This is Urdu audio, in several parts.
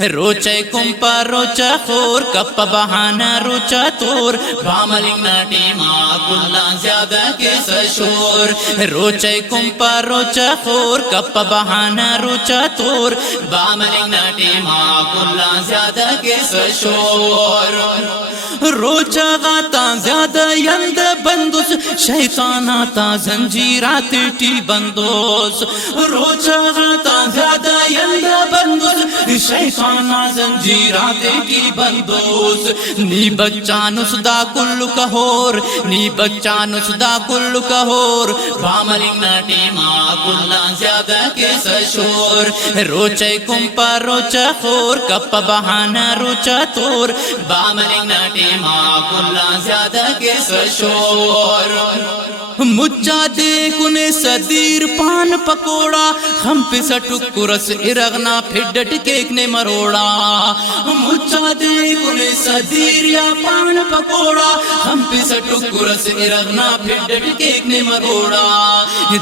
روچے کمپا روچا خور کپا بہانا روچا تور باملنگ ناٹی ماں کلا زیادہ کے سشور روچے کمپا روچا خور کپا بہانا روچا تور باملنگ ناٹی ماں کلا زیادہ کے سشور روچا غاتا زیادہ یند بندوس شیطاناتا زنجیرات ٹی بندوس روچا غاتا زیادہ یند بندوس شیطانا زنجیرات ٹی بندوس نی بچانس دا کل کہور نی بچانس دا کل کہور باملنگ ناٹی ماں کلا زیادہ کے سشور روچے کمپا روچا خور کپا بہانا روچا تور باملنگ ناٹی ماں کلا زیادہ کے سشور مجھا دیکھنے صدیر پان پکوڑا ہم پہ سٹکرس ارغنا پھر ڈٹ کیک نے مروڑا مجھا دیکھنے صدیر یا پان پکوڑا ہم پہ سٹکرس ارغنا پھر ڈٹ کیک نے مروڑا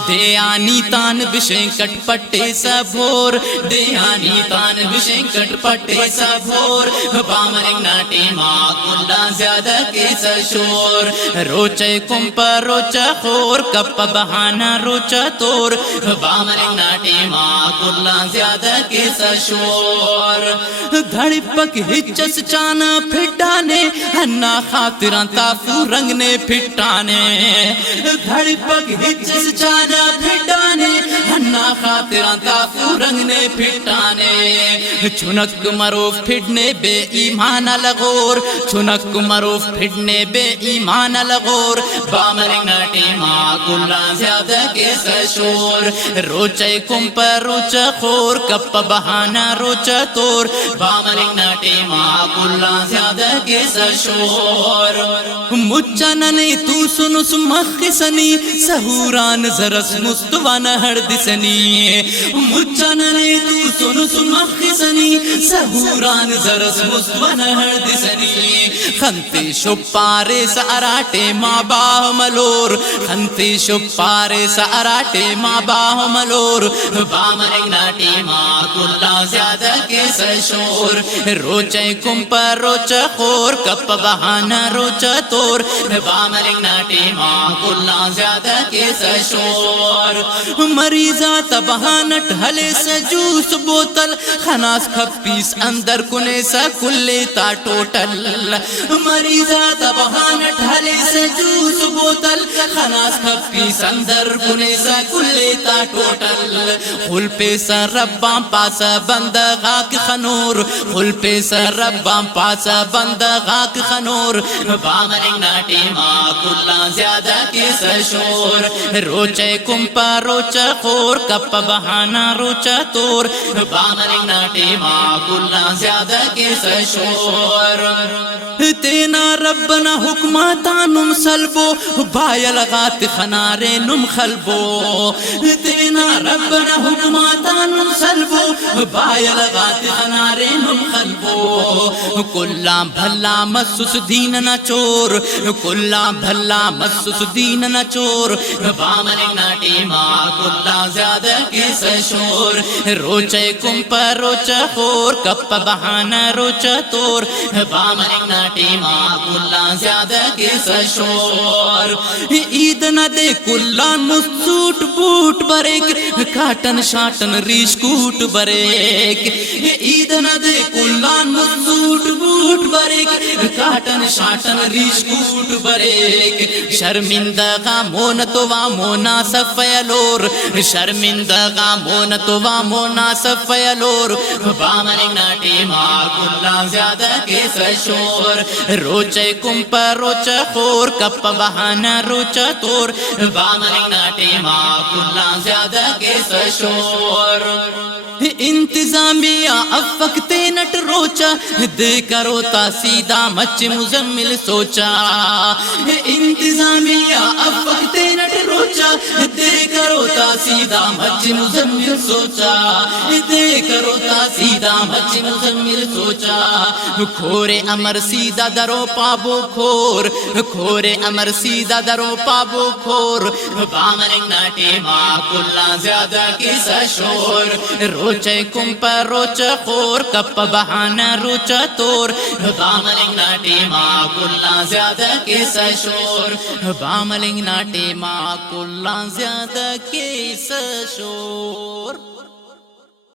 دیانی تان بشیں کٹ پٹے سبور دیانی تان بشیں کٹ پٹے سبور باملنگ ناٹی ماں کلا زیادہ کے سشور روچے کمپا روچا خور کپا بہانا روچا تور باملنگ ناٹی ماں کلا زیادہ کے سشور دھڑی پک ہچس چانا پھٹانے ہنا خاطران تافو رنگ نے پھٹانے دھڑی پک ہچس چانا پھٹانے ہنا خاطران تافو رنگ نے پھٹانے چھنک مروف پھٹنے بے ایمان لغور چھنک مروف پھٹنے بے ایمان لغور باملنگ ناٹی ماں کلا زیادہ کے سشور روچے کمپا روچا خور کپا بہانا روچا تور باملنگ ناٹی ماں کلا زیادہ کے سشور مچا ننے تو سنس مخسنی سہوران زرس مستوان ہردسنی مچا ننے تو سنس مخسنی سہوران زرس مستوان ہردسنی خنتی شپارے ساراٹے ماں باہ ملور خنتی شپارے ساراٹے ماں باہ ملور باملنگ ناٹی ماں کلا زیادہ کے سشور روچے کمپا روچا خور کپا بہانا روچا تور باملنگ ناٹی ماں کلا زیادہ کے سشور مریضا تبہانٹ ہلے سجوس بوتل خناس کھپیس اندر کنے سا کلے تا ٹوٹل مریضا تبہانٹ ہلے سجوس بوتل خناس کھپیس اندر کنے سا کلے تا ٹوٹل خل پہ سر رباں پاسا بند غاک خنور خل پہ سر رباں پاسا بند غاک خنور باملنگ ناٹی ماں کلا زیادہ کے سشور روچے کمپا روچا خور کپا بہانا روچا تور باملنگ ناٹی ماں کلا زیادہ کے سشور تینا ربنا حکماتا نم سلبو بایل غات خنارے نم خلبو تینا ربنا حکماتا نم سلبو بایل غات خنارے نم خلبو کلا بھلا مسوس دین نہ چور کلا بھلا مسوس دین نہ چور باملنگ ناٹی ماں کلا زیادہ کے سشور روچے کمپا روچا خور کپا بہانا روچا تور باملنگ ناٹی ماں کلا زیادہ کے سشور عید نہ دے کلا نسوٹ بوٹ بریک کاٹن شاٹن ریش کوٹ بریک عید نہ دے کلا نسوٹ بوٹ بریک کاٹن شاٹن ریش کوٹ بریک شرمندگا مون تو وا مونا سفیلور شرمندگا مون تو وا مونا سفیلور باملنگ ناٹی ماں کلا زیادہ کے سشور روچے کمپا روچا خور کپا بہانا روچا تور باملنگ ناٹی ماں کلا زیادہ کے سشور انتظامیہ افقتے نٹ روچا دے کرو تا سیدھا مچ مزمل سوچا انتظامیہ اب وقت نٹ روچا دے کرو تا سیدھا مچ مزمل سوچا دے کرو تا سیدھا مچ مزمل سوچا کھورے امر سیدھا درو پابو کھور کھورے امر سیدھا درو پابو کھور بامرنگ ناٹی ماں کلا زیادہ کسا شور روچے کم پر روچ خور کپ بہانا روچا تور بامرنگ ناٹی ماں کلا زیادہ کسا شور بامرنگ ناٹی ماں کلا زیادہ کسا شور